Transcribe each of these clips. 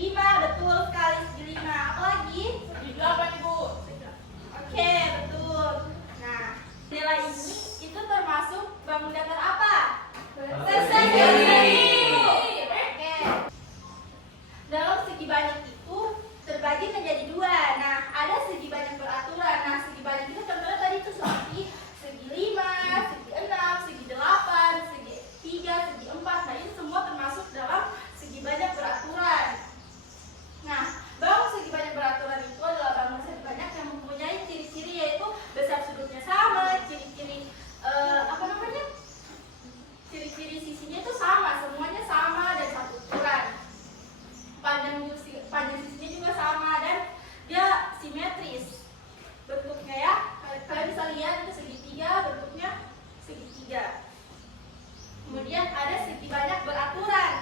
5, betul sekali segi 5. Apa lagi? Segi 8, Ibu. Oke, betul. Nah, nilai ini itu termasuk bangun datar apa? Segi. Oke. Dalam segi banyak itu terbagi menjadi 2. Nah, ada segi banyak beraturan. Nah, segi banyak itu contohnya tadi itu seperti segi 5, segi 6, segi 8, segi 3, segi 4. Nah, ini semua termasuk dalam segi banyak beraturan. Nah, bangun segi banyak beraturan itu adalah bangun segi banyak yang mempunyai ciri-ciri yaitu besar sudutnya sama, ciri-ciri ciri-ciri sisinya itu sama, semuanya sama dan satu ukuran. Panjang sisinya juga sama dan dia simetris bentuknya ya. Kalian bisa lihat itu segitiga, bentuknya segitiga. Kemudian ada segi banyak beraturan.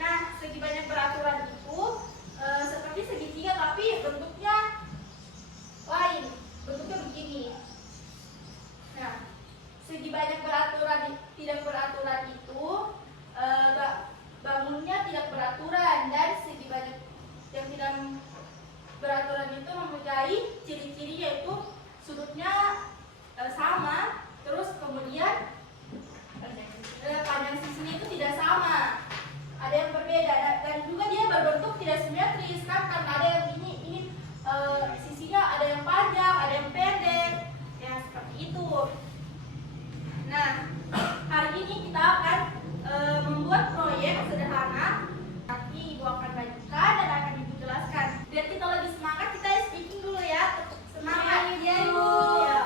Nah, segi banyak beraturan itu seperti segitiga tapi bentuknya lain, bentuknya begini. Nah, segi banyak beraturan tidak beraturan itu bangunnya tidak beraturan, dan segi banyak yang tidak beraturan itu mempunyai ciri-ciri yaitu sudutnya sama, terus kemudian panjang sisinya itu tidak sama, ada yang berbeda, dan juga dia berbentuk tidak simetris kan, karena ada yang ini sisinya ada yang panjang, ada yang pendek, ya seperti itu. Nah, hari ini kita akan membuat proyek sederhana. Nanti Ibu akan bagikan dan akan Ibu jelaskan. Biar kita lebih semangat, kita speaking dulu ya. Semangat ya Ibu. Ya.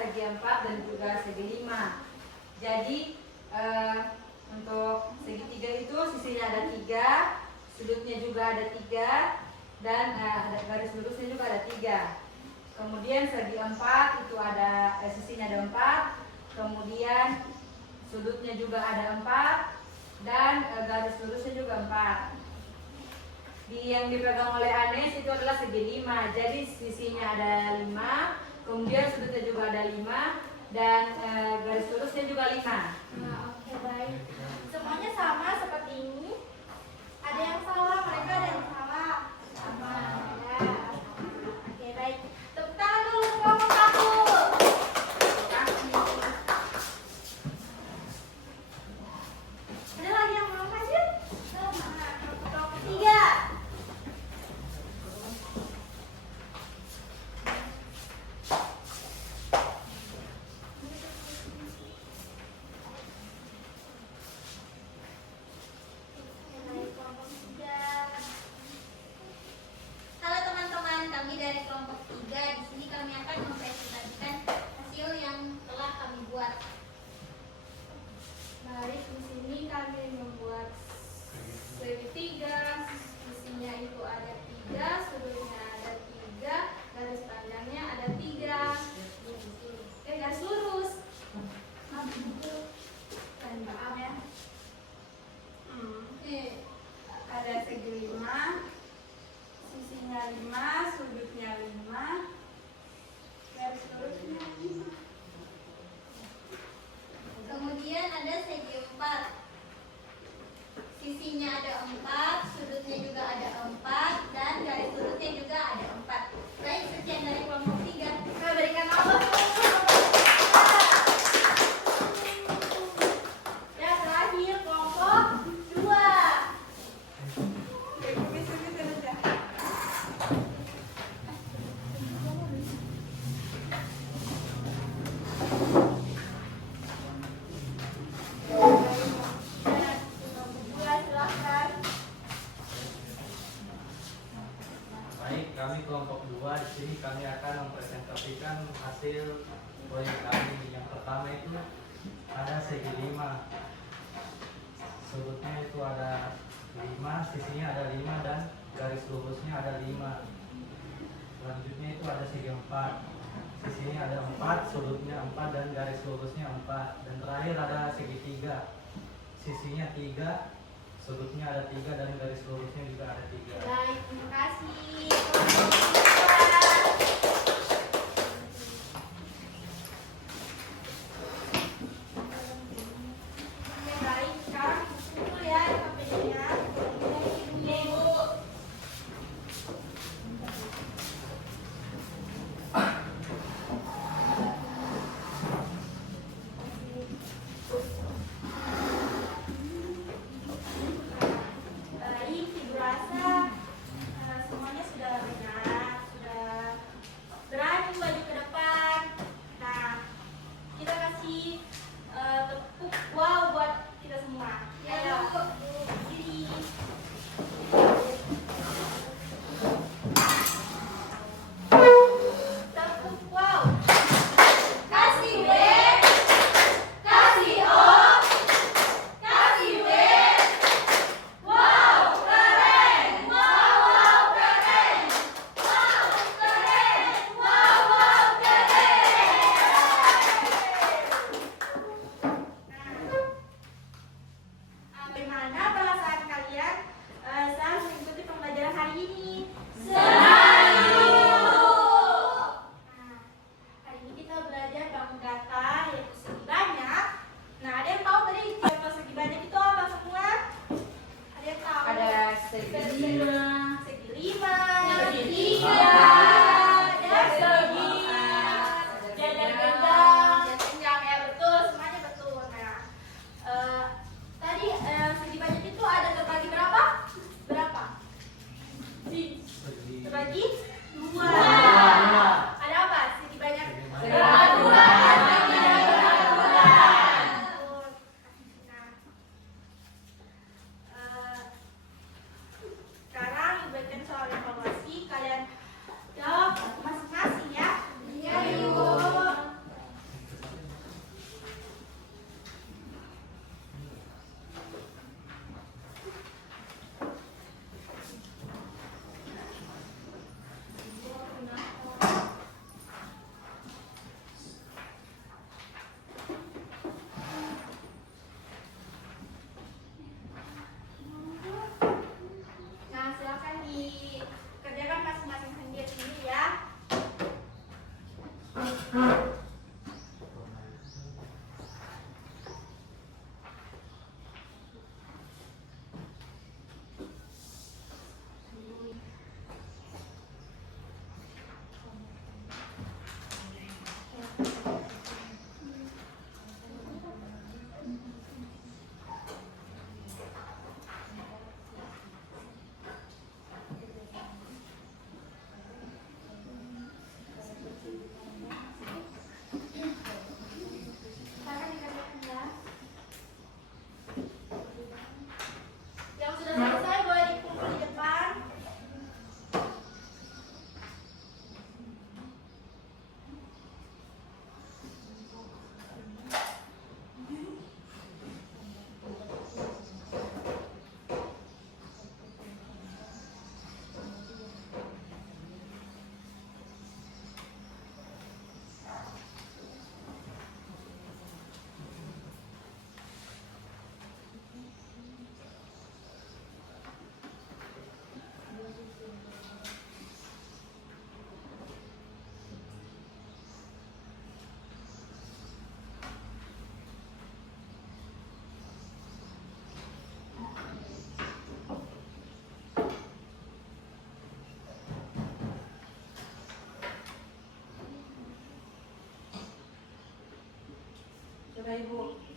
segi 4 dan juga segi 5. Jadi untuk segitiga itu sisinya ada 3, sudutnya juga ada 3, dan garis lurusnya juga ada 3. Kemudian segi 4 itu ada sisinya ada 4, kemudian sudutnya juga ada 4, dan garis lurusnya juga 4. Yang dipegang oleh Anes itu adalah segi 5. Jadi sisinya ada 5, kemudian sudutnya juga ada 5, dan garis lurusnya juga 5. Nah, oke, baik. Semuanya sama seperti ini. Ada yang salah, mereka ada yang salah. Sama. Ya. Oke, baik. Tepuk tangan dulu kelompok 1. Ada lagi yang belum hadir? Nah, kelompok 3. Kelompok 3. kami akan mempresentasikan hasil proyek kami. Yang pertama itu ada segi 5. Sudutnya itu ada 5, sisinya ada 5 dan garis lurusnya ada 5. Selanjutnya itu ada segi 4. Sisinya ada 4, sudutnya 4 dan garis lurusnya 4. Dan terakhir ada segi 3. Sisinya 3, sudutnya ada 3 dan garis lurusnya juga ada 3. Baik, terima kasih. Oke, baik. Sekarang dulu ya KPD-nya. Ibu. Baik, Ibu rasa semuanya sudah benar, sudah berani maju ke depan. Nah, kita kasih tepuk wow buat kita semua. Ayo, berdiri. Tepuk wow. Kasih W, kasih O, kasih W. Wow, keren! Wow, keren! Wow, keren! Wow, keren! Bagaimana perasaan kalian saat mengikuti pembelajaran hari ini? Senang! Hari ini kita belajar bangun data, yaitu segi banyak. Nah, ada yang tahu tadi contoh segi banyak itu apa semua? Ada yang tahu? Ada segi 5, Segi 5, segi 3, dan segi segi empat, dan genggam, ya betul, semuanya betul. Nah, tadi segi banyak itu ada terbagi berapa? Berapa? Segi Terbagi 2. Dua. Ada apa? Segi banyak. Segi Peraduan. banyak. Segi peraduan. Betul. Nah, sekarang diberikan soal evaluasi, kalian jawab masing-masing ya. Iya, Ibu. Nah, silakan dikerjakan masing-masing sendiri ya. Silakan dikerjakan ya. Yang sudah selesai boleh dikumpul di depan. Coba Ibu